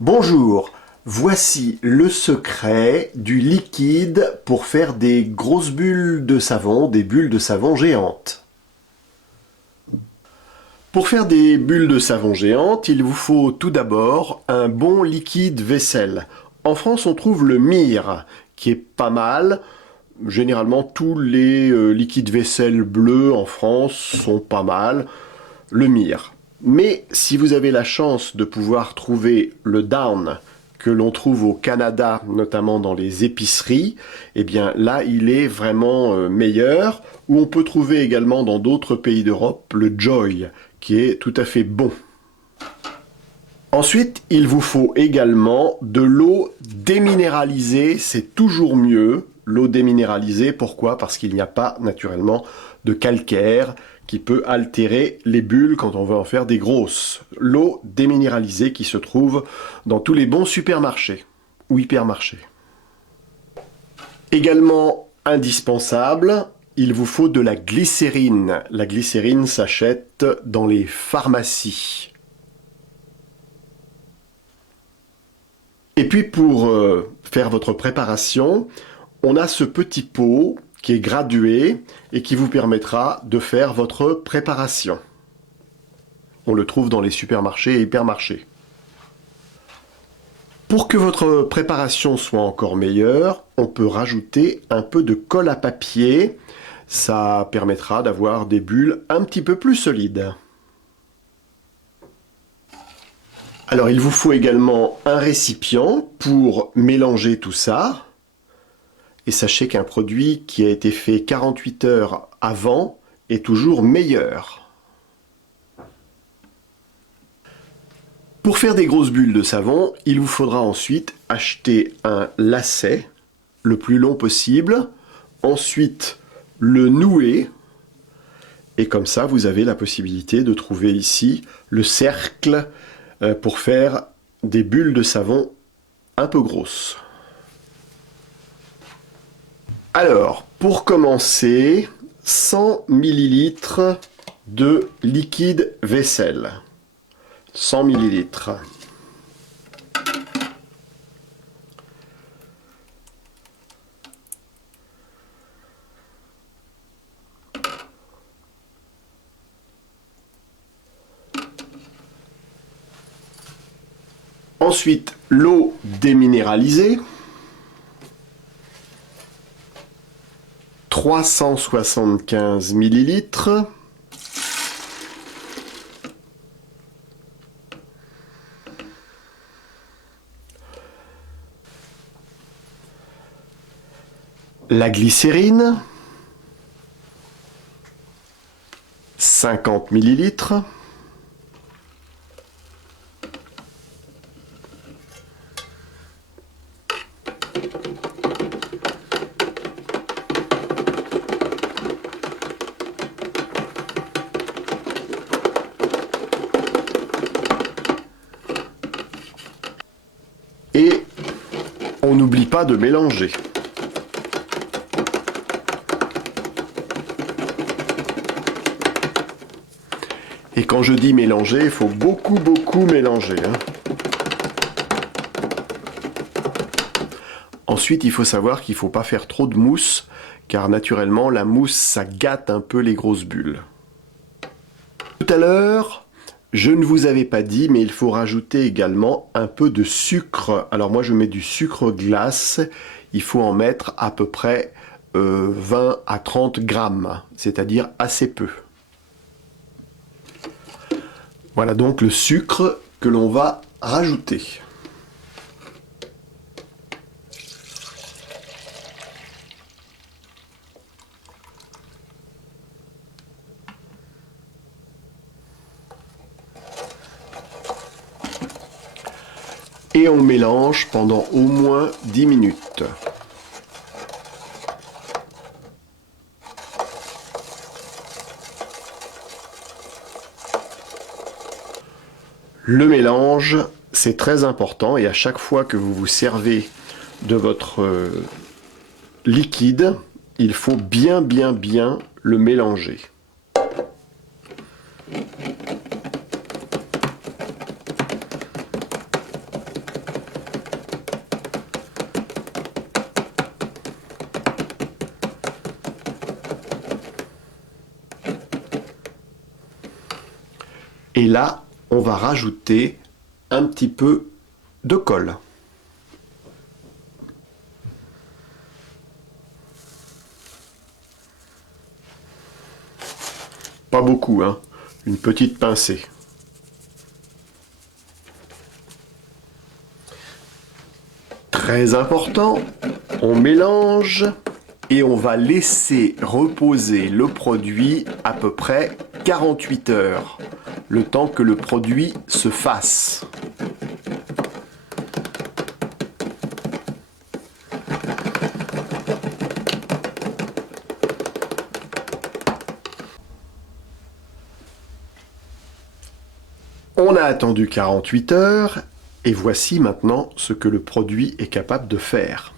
Bonjour, voici le secret du liquide pour faire des grosses bulles de savon, des bulles de savon géantes. Pour faire des bulles de savon géantes, il vous faut tout d'abord un bon liquide vaisselle. En France, on trouve le Mire, qui est pas mal. Généralement, tous les liquides vaisselle bleus en France sont pas mal. Le Mire. Mais si vous avez la chance de pouvoir trouver le Down que l'on trouve au Canada, notamment dans les épiceries, eh bien là, il est vraiment meilleur. Ou on peut trouver également dans d'autres pays d'Europe le Joy, qui est tout à fait bon. Ensuite, il vous faut également de l'eau déminéralisée, c'est toujours mieux. L'eau déminéralisée, pourquoi? Parce qu'il n'y a pas naturellement de calcaire qui peut altérer les bulles quand on veut en faire des grosses. L'eau déminéralisée qui se trouve dans tous les bons supermarchés ou hypermarchés. Également indispensable, il vous faut de la glycérine. La glycérine s'achète dans les pharmacies. Et puis pour faire votre préparation, on a ce petit pot qui est gradué et qui vous permettra de faire votre préparation. On le trouve dans les supermarchés et hypermarchés. Pour que votre préparation soit encore meilleure, on peut rajouter un peu de colle à papier. Ça permettra d'avoir des bulles un petit peu plus solides. Alors il vous faut également un récipient pour mélanger tout ça. Et sachez qu'un produit qui a été fait 48 heures avant est toujours meilleur. Pour faire des grosses bulles de savon, il vous faudra ensuite acheter un lacet le plus long possible, ensuite le nouer, et comme ça vous avez la possibilité de trouver ici le cercle pour faire des bulles de savon un peu grosses. Alors, pour commencer, 100 ml de liquide vaisselle. 100 ml. Ensuite, l'eau déminéralisée. 375 ml. La glycérine, 50 ml. Et on n'oublie pas de mélanger. Et quand je dis mélanger, il faut beaucoup mélanger. Ensuite, il faut savoir qu'il ne faut pas faire trop de mousse, car naturellement, la mousse, ça gâte un peu les grosses bulles. Tout à l'heure, je ne vous avais pas dit, mais il faut rajouter également un peu de sucre. Alors moi, je mets du sucre glace. Il faut en mettre à peu près 20 à 30 grammes, c'est-à-dire assez peu. Voilà donc le sucre que l'on va rajouter. Et on mélange pendant au moins 10 minutes. Le mélange, c'est très important et à chaque fois que vous vous servez de votre liquide, il faut bien le mélanger. Et là, on va rajouter un petit peu de colle. Pas beaucoup, hein. Une petite pincée. Très important, on mélange et on va laisser reposer le produit à peu près 48 heures, le temps que le produit se fasse. On a attendu 48 heures et voici maintenant ce que le produit est capable de faire.